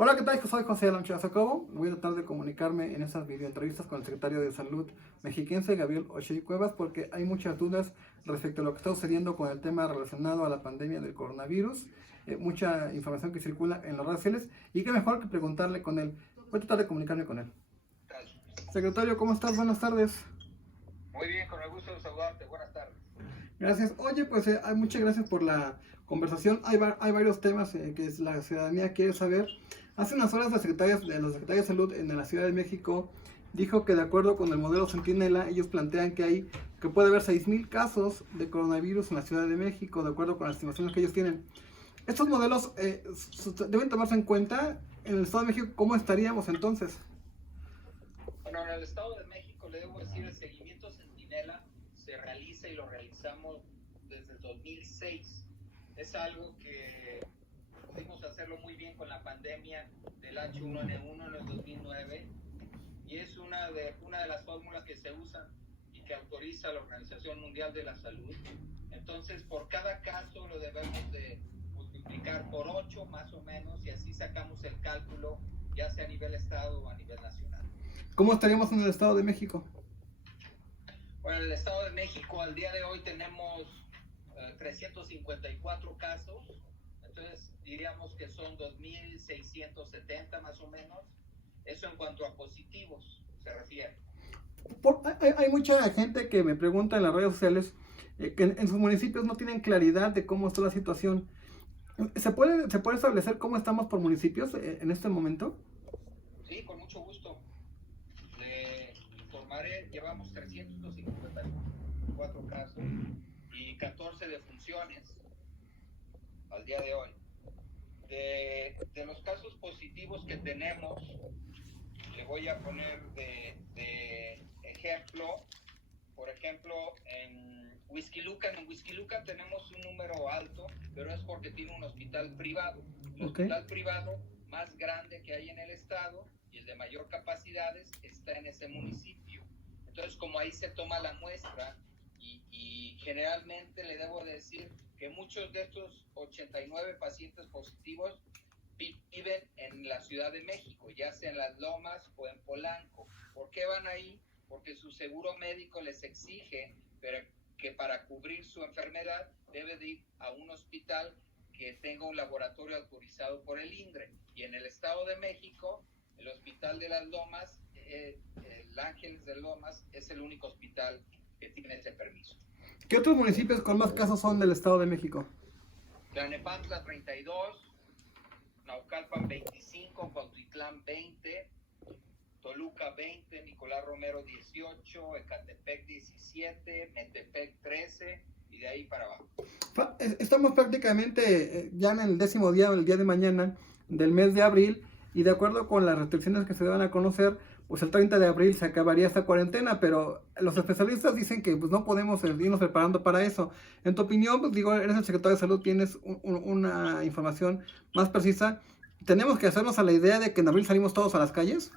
Hola, ¿qué tal? Soy José Alancho Jacobo. Voy a tratar de comunicarme en esas videoentrevistas con el secretario de Salud mexiquense, Gabriel Oshey Cuevas, porque hay muchas dudas respecto a lo que está sucediendo con el tema relacionado a la pandemia del coronavirus. Mucha información que circula en las redes sociales y qué mejor que preguntarle con él. Voy a tratar de comunicarme con él. Secretario, ¿cómo estás? Buenas tardes. Muy bien, con el gusto de saludarte. Buenas tardes. Gracias. Oye, pues muchas gracias por la conversación. Hay varios temas que la ciudadanía quiere saber. Hace unas horas la Secretaría de Salud en la Ciudad de México dijo que de acuerdo con el modelo Centinela, ellos plantean que puede haber 6,000 casos de coronavirus en la Ciudad de México, de acuerdo con las estimaciones que ellos tienen. Estos modelos deben tomarse en cuenta en el Estado de México. ¿Cómo estaríamos entonces? Bueno, en el Estado de México, le debo decir, el seguimiento Centinela se realiza y lo realizamos desde el 2006. Es algo que pudimos hacerlo muy bien con la pandemia del H1N1 en el 2009 y es una de las fórmulas que se usan y que autoriza la Organización Mundial de la Salud. Entonces, por cada caso lo debemos de multiplicar por 8 más o menos y así sacamos el cálculo, ya sea a nivel estado o a nivel nacional. ¿Cómo estaríamos en el Estado de México? Bueno, en el Estado de México al día de hoy tenemos 354 casos, entonces diríamos que son 2.670 más o menos. Eso en cuanto a positivos se refiere. Hay mucha gente que me pregunta en las redes sociales que en sus municipios no tienen claridad de cómo está la situación. ¿Se puede establecer cómo estamos por municipios en este momento? Sí, con mucho gusto. Le informaré, llevamos 354 casos y 14 defunciones al día de hoy. De los casos positivos que tenemos, le voy a poner de ejemplo, por ejemplo, en Huixquilucan tenemos un número alto, pero es porque tiene un hospital privado. El hospital privado más grande que hay en el estado y el de mayor capacidades está en ese municipio. Entonces, como ahí se toma la muestra y generalmente le debo decir que muchos de estos 89 pacientes positivos viven en la Ciudad de México, ya sea en Las Lomas o en Polanco. ¿Por qué van ahí? Porque su seguro médico les exige que para cubrir su enfermedad debe de ir a un hospital que tenga un laboratorio autorizado por el INDRE. Y en el Estado de México, el Hospital de Las Lomas, el Ángeles de Lomas, es el único hospital que tiene ese permiso. ¿Qué otros municipios con más casos son del Estado de México? Tlalnepantla 32, Naucalpan 25, Cuautitlán 20, Toluca 20, Nicolás Romero 18, Ecatepec 17, Metepec 13 y de ahí para abajo. Estamos prácticamente ya en el 10º día, el día de mañana del mes de abril, y de acuerdo con las restricciones que se van a conocer, pues el 30 de abril se acabaría esta cuarentena, pero los especialistas dicen que pues, no podemos irnos preparando para eso. En tu opinión, pues digo, eres el secretario de Salud, tienes una información más precisa. ¿Tenemos que hacernos a la idea de que en abril salimos todos a las calles?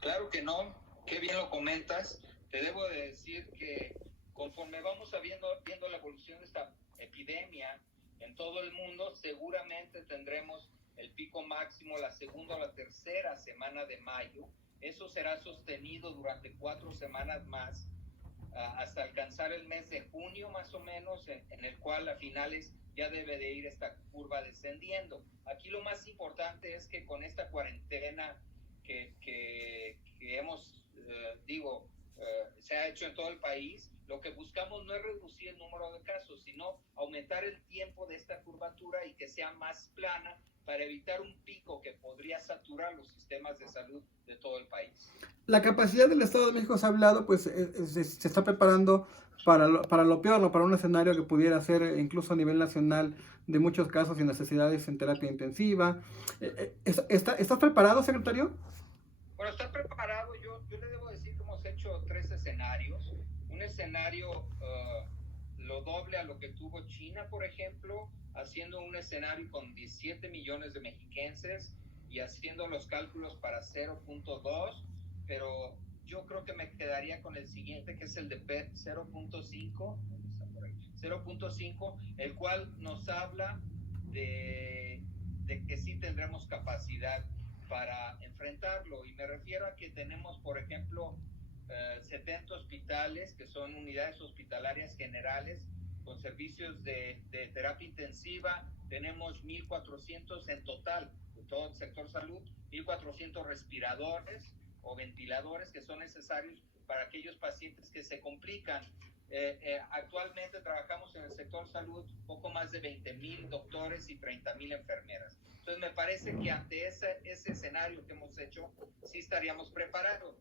Claro que no, qué bien lo comentas. Te debo de decir que conforme vamos viendo la evolución de esta epidemia en todo el mundo, seguramente tendremos el pico máximo la segunda o la tercera semana de mayo. Eso será sostenido durante 4 semanas más, hasta alcanzar el mes de junio más o menos, en el cual a finales ya debe de ir esta curva descendiendo. Aquí lo más importante es que con esta cuarentena que hemos, se ha hecho en todo el país, lo que buscamos no es reducir el número de casos, sino aumentar el tiempo de esta curvatura y que sea más plana para evitar un pico que podría saturar los sistemas de salud de todo el país. La capacidad del Estado de México se ha hablado, pues se está preparando para lo peor, ¿no? Para un escenario que pudiera ser incluso a nivel nacional de muchos casos y necesidades en terapia intensiva. ¿Estás preparado, secretario? Bueno, está preparado. Yo le debo decir que hemos hecho 3 escenarios. Un escenario lo doble a lo que tuvo China, por ejemplo, haciendo un escenario con 17 millones de mexiquenses y haciendo los cálculos para 0.2, pero yo creo que me quedaría con el siguiente, que es el de 0.5, 0.5, el cual nos habla de que sí tendremos capacidad capacidad para enfrentarlo. Y me refiero a que tenemos, por ejemplo, 70 hospitales que son unidades hospitalarias generales con servicios de terapia intensiva. Tenemos 1.400 en total de todo el sector salud, 1.400 respiradores o ventiladores que son necesarios para aquellos pacientes que se complican. Actualmente trabajamos en el sector salud poco más de 20,000 doctores y 30,000 enfermeras. Entonces me parece que ante ese escenario que hemos hecho, sí estaríamos preparados.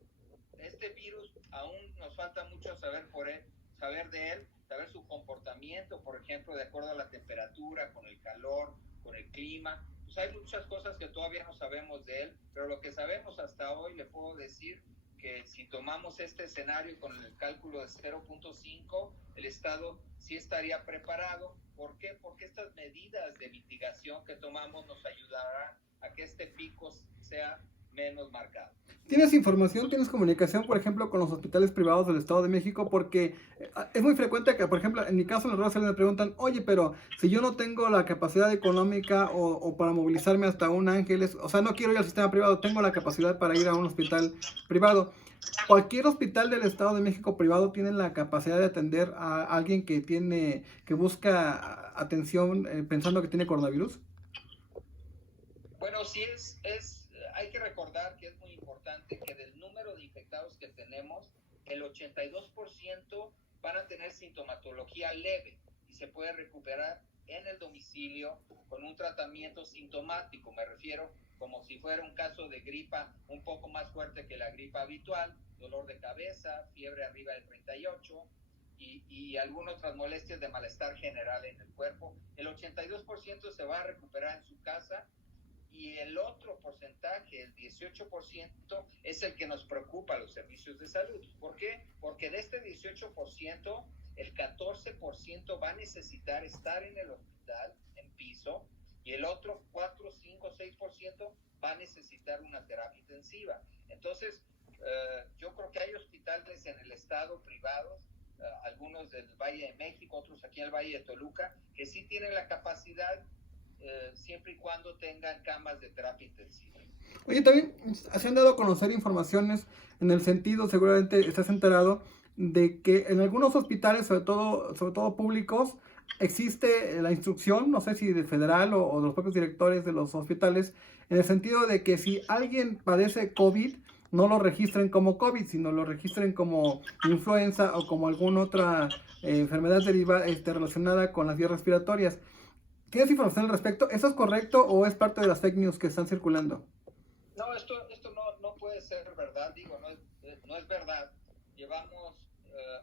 Este virus aún nos falta mucho saber de él, saber su comportamiento, por ejemplo, de acuerdo a la temperatura, con el calor, con el clima. Pues hay muchas cosas que todavía no sabemos de él, pero lo que sabemos hasta hoy, le puedo decir que si tomamos este escenario con el cálculo de 0.5, el Estado sí estaría preparado. ¿Por qué? Porque estas medidas de mitigación que tomamos nos ayudarán a que este pico sea menos marcado. ¿Tienes información, tienes comunicación, por ejemplo, con los hospitales privados del Estado de México? Porque es muy frecuente que, por ejemplo, en mi caso, en las redes me preguntan, oye, pero si yo no tengo la capacidad económica o para movilizarme hasta un Ángeles, o sea, no quiero ir al sistema privado, tengo la capacidad para ir a un hospital privado. ¿Cualquier hospital del Estado de México privado tiene la capacidad de atender a alguien que busca atención pensando que tiene coronavirus? Bueno, sí hay que recordar que es muy importante que del número de infectados que tenemos, el 82% van a tener sintomatología leve y se puede recuperar en el domicilio con un tratamiento sintomático. Me refiero como si fuera un caso de gripa un poco más fuerte que la gripa habitual, dolor de cabeza, fiebre arriba de 38 y algunas otras molestias de malestar general en el cuerpo. El 82% se va a recuperar en su casa. Y el otro porcentaje, el 18%, es el que nos preocupa a los servicios de salud. ¿Por qué? Porque de este 18%, el 14% va a necesitar estar en el hospital, en piso, y el otro 4, 5, 6% va a necesitar una terapia intensiva. Entonces, yo creo que hay hospitales en el estado privados, algunos del Valle de México, otros aquí en el Valle de Toluca, que sí tienen la capacidad siempre y cuando tengan camas de terapia intensiva. Oye, también se han dado a conocer informaciones en el sentido, seguramente estás enterado, de que en algunos hospitales, sobre todo públicos, existe la instrucción, no sé si de federal o de los propios directores de los hospitales, en el sentido de que si alguien padece COVID, no lo registren como COVID, sino lo registren como influenza o como alguna otra enfermedad relacionada con las vías respiratorias. ¿Tienes información al respecto? ¿Eso es correcto o es parte de las fake news que están circulando? No, esto no puede ser verdad, no es verdad. Llevamos,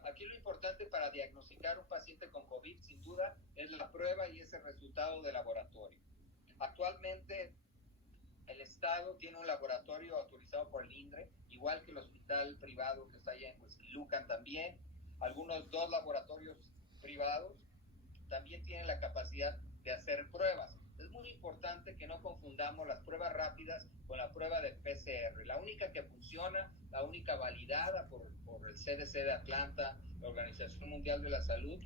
aquí lo importante para diagnosticar un paciente con COVID, sin duda, es la prueba y ese resultado de laboratorio. Actualmente, el Estado tiene un laboratorio autorizado por el INDRE, igual que el hospital privado que está allá en Huixquilucan también. Algunos 2 laboratorios privados también tienen la capacidad de hacer pruebas. Es muy importante que no confundamos las pruebas rápidas con la prueba de PCR. La única que funciona, la única validada por el CDC de Atlanta, la Organización Mundial de la Salud,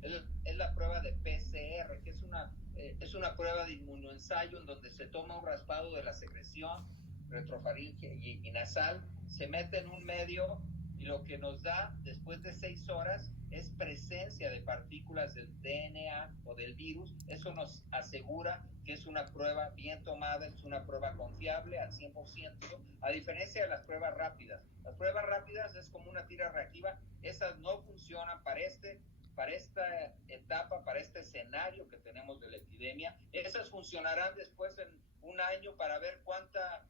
es la prueba de PCR, que es una prueba de inmunoensayo en donde se toma un raspado de la secreción retrofaríngea y nasal, se mete en un medio y lo que nos da después de 6 horas es presencia de partículas del DNA o del virus. Eso nos asegura que es una prueba bien tomada, es una prueba confiable al 100%, a diferencia de las pruebas rápidas. Las pruebas rápidas es como una tira reactiva, esas no funcionan para esta etapa, para este escenario que tenemos de la epidemia. Esas funcionarán después en un año para ver cuánta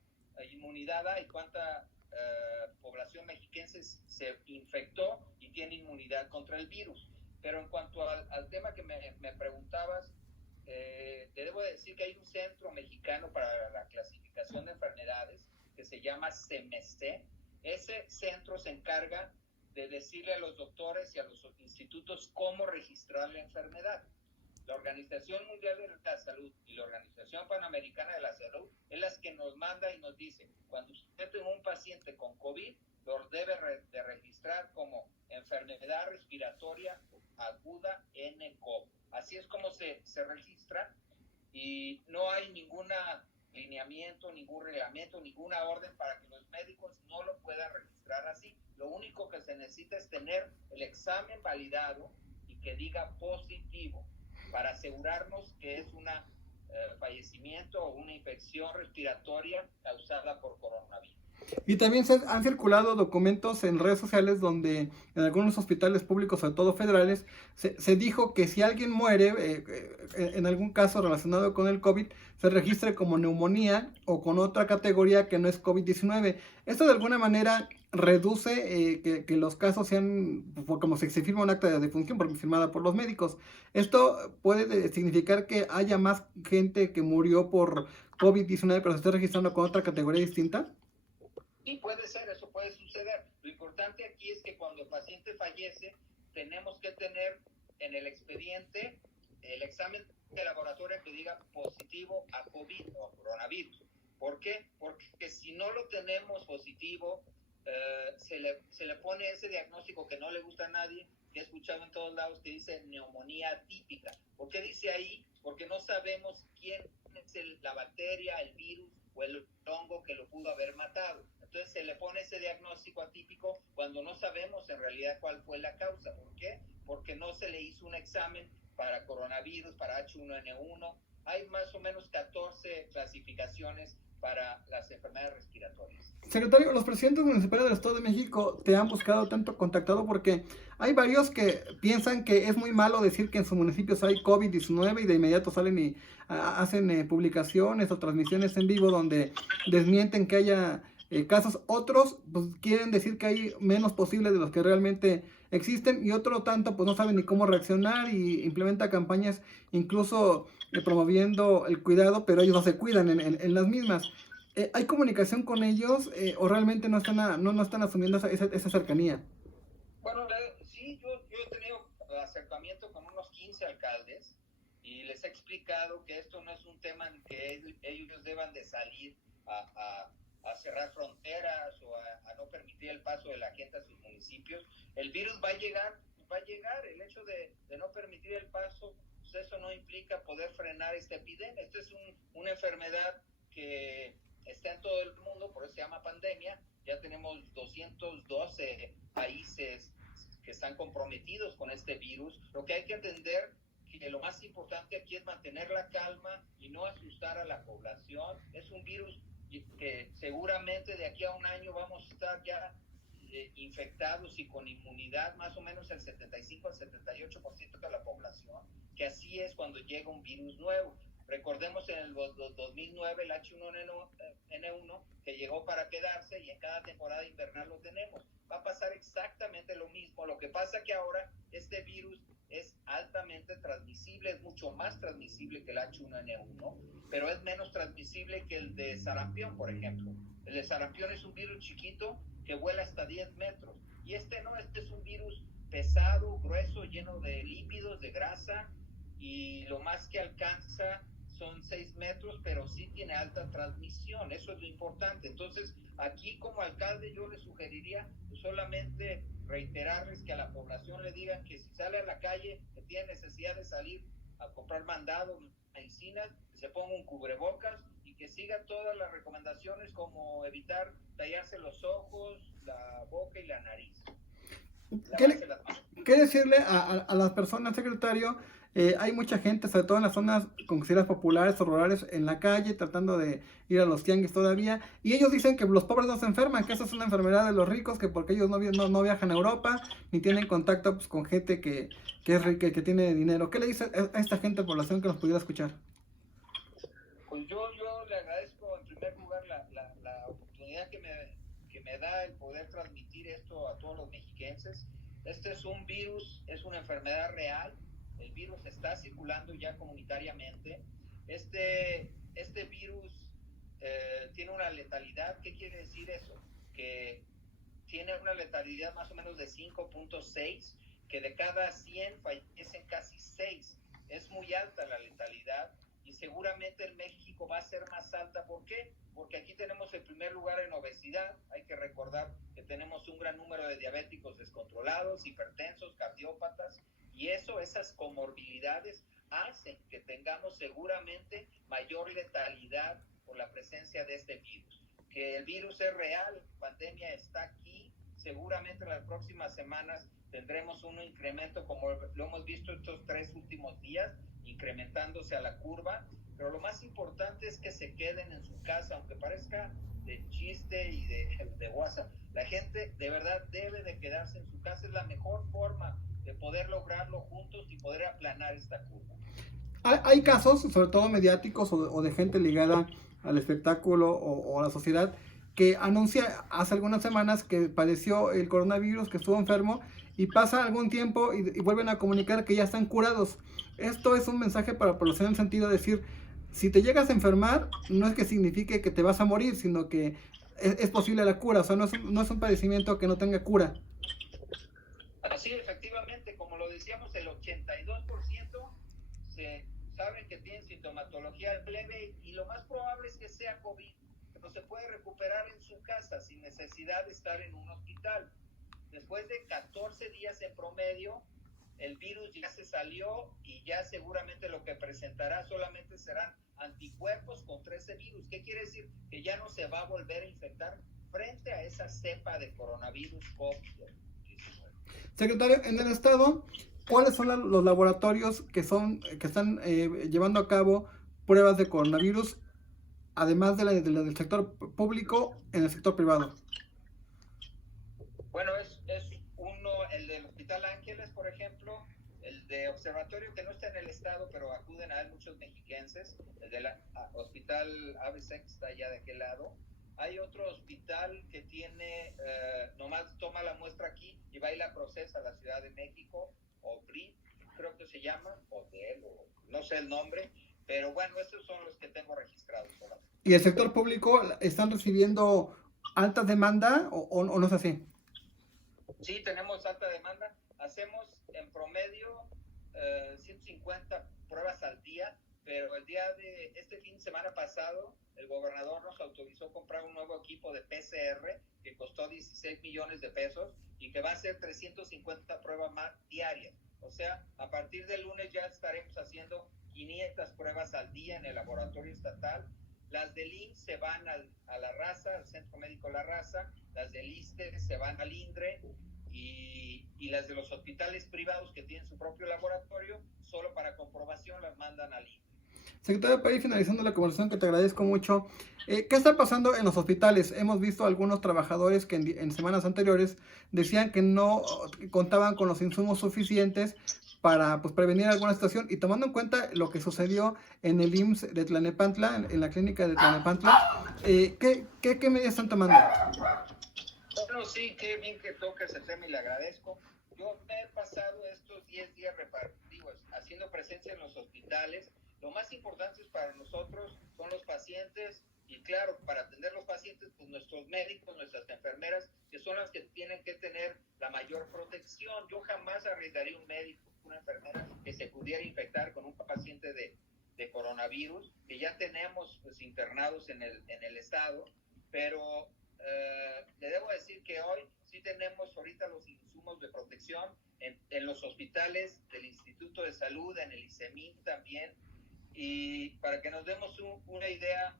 inmunidad hay, cuánta población mexiquense se infectó y tiene inmunidad contra el virus. Pero en cuanto al tema que me preguntabas, te debo decir que hay un centro mexicano para la clasificación de enfermedades que se llama CEMESTE. Ese centro se encarga de decirle a los doctores y a los institutos cómo registrar la enfermedad. La Organización Mundial de la Salud y la Organización Panamericana de la Salud es las que nos manda y nos dice, cuando usted tenga un paciente con COVID, lo debe de registrar como enfermedad respiratoria aguda nCoV. Así es como se registra y no hay ninguna lineamiento, ningún reglamento, ninguna orden para que los médicos no lo puedan registrar así. Lo único que se necesita es tener el examen validado y que diga positivo para asegurarnos que es un fallecimiento o una infección respiratoria causada por coronavirus. Y también se han circulado documentos en redes sociales donde en algunos hospitales públicos, sobre todo federales, se dijo que si alguien muere, en algún caso relacionado con el COVID, se registre como neumonía o con otra categoría que no es COVID-19. Esto de alguna manera reduce que los casos sean como si se firma un acta de defunción firmada por los médicos. Esto puede significar que haya más gente que murió por COVID-19 pero se esté registrando con otra categoría distinta. Sí, puede ser, eso puede suceder. Lo importante aquí es que cuando el paciente fallece, tenemos que tener en el expediente el examen de laboratorio que diga positivo a COVID o a coronavirus. ¿Por qué? Porque si no lo tenemos positivo, se le pone ese diagnóstico que no le gusta a nadie, que he escuchado en todos lados, que dice neumonía atípica. ¿Por qué dice ahí? Porque no sabemos quién es la bacteria, el virus o el hongo que lo pudo haber matado. Entonces se le pone ese diagnóstico atípico cuando no sabemos en realidad cuál fue la causa. ¿Por qué? Porque no se le hizo un examen para coronavirus, para H1N1. Hay más o menos 14 clasificaciones para las enfermedades respiratorias. Secretario, los presidentes municipales del Estado de México te han buscado tanto contactado porque hay varios que piensan que es muy malo decir que en sus municipios hay COVID-19 y de inmediato salen y hacen publicaciones o transmisiones en vivo donde desmienten que haya casos. Otros pues quieren decir que hay menos posibles de los que realmente existen y otro tanto pues no saben ni cómo reaccionar y implementa campañas incluso promoviendo el cuidado, pero ellos no se cuidan en las mismas. ¿Hay comunicación con ellos o realmente no están asumiendo esa cercanía? Bueno, sí, yo he tenido acercamiento con unos 15 alcaldes y les he explicado que esto no es un tema en que ellos deban de salir a cerrar fronteras o a no permitir el paso de la gente a sus municipios. El virus va a llegar. El hecho de no permitir el paso, pues eso no implica poder frenar esta epidemia. Esto es una enfermedad que está en todo el mundo, por eso se llama pandemia. Ya tenemos 212 países que están comprometidos con este virus. Lo que hay que entender que lo más importante aquí es mantener la calma y no asustar a la población. Es un virus que seguramente de aquí a un año vamos a estar ya infectados y con inmunidad más o menos el 75 al 78% de la población, que así es cuando llega un virus nuevo. Recordemos en el 2009 el H1N1 que llegó para quedarse y en cada temporada invernal lo tenemos. Va a pasar exactamente lo mismo. Lo que pasa que ahora este virus es altamente transmisible, es mucho más transmisible que el H1N1, pero es menos transmisible que el de sarampión, por ejemplo. El de sarampión es un virus chiquito que vuela hasta 10 metros. Y este no, este es un virus pesado, grueso, lleno de lípidos, de grasa, y lo más que alcanza son 6 metros, pero sí tiene alta transmisión, eso es lo importante. Entonces, aquí como alcalde yo le sugeriría solamente reiterarles que a la población le digan que si sale a la calle, que tiene necesidad de salir a comprar mandados, medicinas, que se ponga un cubrebocas y que siga todas las recomendaciones como evitar tallarse los ojos, la boca y la nariz. ¿Qué decirle a las personas, secretario? Hay mucha gente, sobre todo en las zonas consideradas populares o rurales, en la calle, tratando de ir a los tianguis todavía, y ellos dicen que los pobres no se enferman, que esa es una enfermedad de los ricos, que porque ellos no viajan a Europa, ni tienen contacto pues, con gente que es rica y que tiene dinero. ¿Qué le dice a esta gente, población, que nos pudiera escuchar? Pues yo le agradezco en primer lugar la oportunidad que me da el poder transmitir esto a todos los mexiquenses. Este es un virus, es una enfermedad real. El virus está circulando ya comunitariamente. Este virus tiene una letalidad. ¿Qué quiere decir eso? Que tiene una letalidad más o menos de 5.6, que de cada 100 fallecen casi 6. Es muy alta la letalidad y seguramente en México va a ser más alta. ¿Por qué? Porque aquí tenemos el primer lugar en obesidad. Hay que recordar que tenemos un gran número de diabéticos descontrolados, hipertensos, cardiópatas, y esas comorbilidades hacen que tengamos seguramente mayor letalidad por la presencia de este virus. Que el virus es real, la pandemia está aquí, seguramente en las próximas semanas tendremos un incremento como lo hemos visto estos 3 últimos días, incrementándose a la curva, pero lo más importante es que se queden en su casa, aunque parezca de chiste y de WhatsApp. La gente de verdad debe de quedarse en su casa, es la mejor forma de poder lograrlo juntos y poder aplanar esta curva. Hay casos, sobre todo mediáticos o de gente ligada al espectáculo o a la sociedad, que anuncia hace algunas semanas que padeció el coronavirus, que estuvo enfermo, y pasa algún tiempo y vuelven a comunicar que ya están curados. Esto es un mensaje para la población en el sentido de decir, si te llegas a enfermar, no es que signifique que te vas a morir, sino que es posible la cura, o sea, no es un padecimiento que no tenga cura. Así, efectivamente, como lo decíamos, el 82% se saben que tienen sintomatología leve y lo más probable es que sea COVID, pero se puede recuperar en su casa sin necesidad de estar en un hospital. Después de 14 días en promedio, el virus ya se salió y ya seguramente lo que presentará solamente serán anticuerpos contra ese virus. ¿Qué quiere decir? Que ya no se va a volver a infectar frente a esa cepa de coronavirus COVID-19. Secretario, en el estado, ¿cuáles son los laboratorios que están llevando a cabo pruebas de coronavirus, además de la del sector público, en el sector privado? Bueno, es uno, el del Hospital Ángeles, por ejemplo, el de observatorio que no está en el estado, pero acuden a él muchos mexiquenses, el del Hospital ABC que está allá de aquel lado. Hay otro hospital que tiene, nomás toma la muestra aquí y va y la procesa a la Ciudad de México, o BRIT, creo que se llama, o no sé el nombre, pero bueno, esos son los que tengo registrados. ¿Y el sector público están recibiendo alta demanda o no es así? Sí, tenemos alta demanda. Hacemos en promedio 150 pruebas al día, pero el día de este fin de semana pasado, el gobernador nos autorizó comprar un nuevo equipo de PCR que costó 16 millones de pesos y que va a ser 350 pruebas más diarias. O sea, a partir del lunes ya estaremos haciendo 500 pruebas al día en el laboratorio estatal. Las del IMSS se van a La Raza, al Centro Médico La Raza, las del ISSSTE se van al INDRE y las de los hospitales privados que tienen su propio laboratorio, solo para comprobación las mandan al INDRE. Secretario, para ir finalizando la conversación, que te agradezco mucho, ¿qué está pasando en los hospitales? Hemos visto algunos trabajadores que en semanas anteriores decían que no contaban con los insumos suficientes para prevenir alguna situación, y tomando en cuenta lo que sucedió en el IMSS de Tlalnepantla, en la clínica de Tlalnepantla, ¿qué medidas están tomando? Bueno, sí, qué bien que toques el tema y le agradezco. Yo me he pasado estos 10 días repartidos haciendo presencia en los hospitales. Lo más importante para nosotros son los pacientes y claro, para atender los pacientes, pues nuestros médicos, nuestras enfermeras, que son las que tienen que tener la mayor protección. Yo jamás arriesgaría un médico, una enfermera que se pudiera infectar con un paciente de coronavirus, que ya tenemos pues, internados en el estado, pero le debo decir que hoy sí tenemos ahorita los insumos de protección en los hospitales del Instituto de Salud, en el ICEMIN también. Y para que nos demos una idea,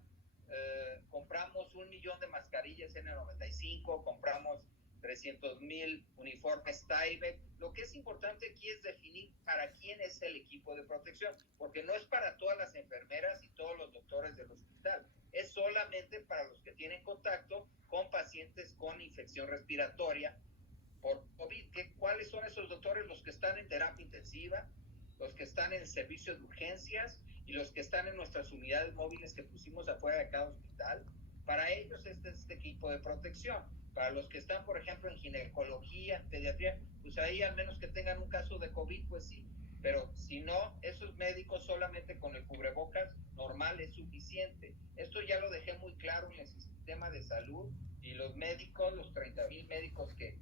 compramos 1 millón de mascarillas N95, compramos 300,000 uniformes Tyvek. Lo que es importante aquí es definir para quién es el equipo de protección, porque no es para todas las enfermeras y todos los doctores del hospital, es solamente para los que tienen contacto con pacientes con infección respiratoria por COVID. ¿Cuáles son esos doctores? Los que están en terapia intensiva, los que están en el servicio de urgencias y los que están en nuestras unidades móviles que pusimos afuera de cada hospital. Para ellos este es este equipo de protección. Para los que están, por ejemplo, en ginecología, pediatría, pues ahí al menos que tengan un caso de COVID, pues sí. Pero si no, esos médicos solamente con el cubrebocas normal es suficiente. Esto ya lo dejé muy claro en el sistema de salud y los médicos, los 30,000 médicos que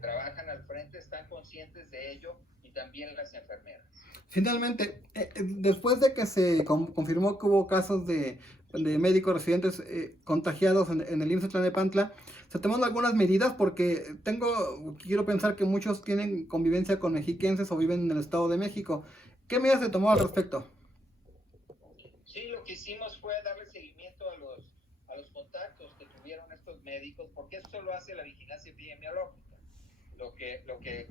trabajan al frente están conscientes de ello y también las enfermeras. Finalmente, después de que se confirmó que hubo casos de médicos residentes contagiados en el IMSS de Tlalnepantla, se tomaron algunas medidas porque quiero pensar que muchos tienen convivencia con mexiquenses o viven en el Estado de México. ¿Qué medidas se tomó al respecto? Sí, lo que hicimos fue darle seguimiento médicos, porque eso lo hace la vigilancia epidemiológica, lo que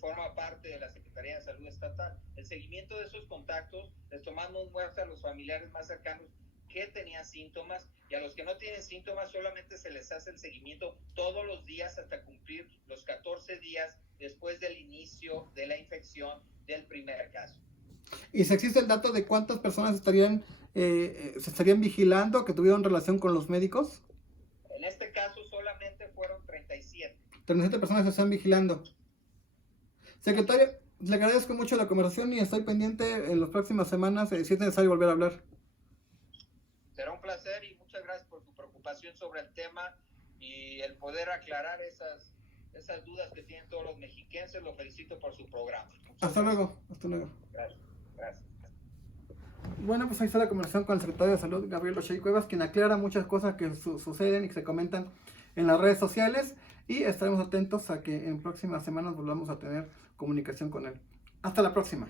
forma parte de la Secretaría de Salud Estatal. El seguimiento de esos contactos, les tomamos muestra a los familiares más cercanos que tenían síntomas, y a los que no tienen síntomas solamente se les hace el seguimiento todos los días hasta cumplir los 14 días después del inicio de la infección del primer caso. ¿Y si existe el dato de cuántas personas se estarían vigilando que tuvieron relación con los médicos? En este caso solamente fueron 37. 37 personas se están vigilando. Secretario, le agradezco mucho la conversación y estoy pendiente en las próximas semanas si es necesario volver a hablar. Será un placer y muchas gracias por tu preocupación sobre el tema y el poder aclarar esas dudas que tienen todos los mexiquenses. Lo felicito por su programa. Hasta luego. Hasta luego. Gracias. Bueno, pues ahí está la conversación con el secretario de Salud, Gabriel Ochey Cuevas, quien aclara muchas cosas que suceden y que se comentan en las redes sociales, y estaremos atentos a que en próximas semanas volvamos a tener comunicación con él. Hasta la próxima.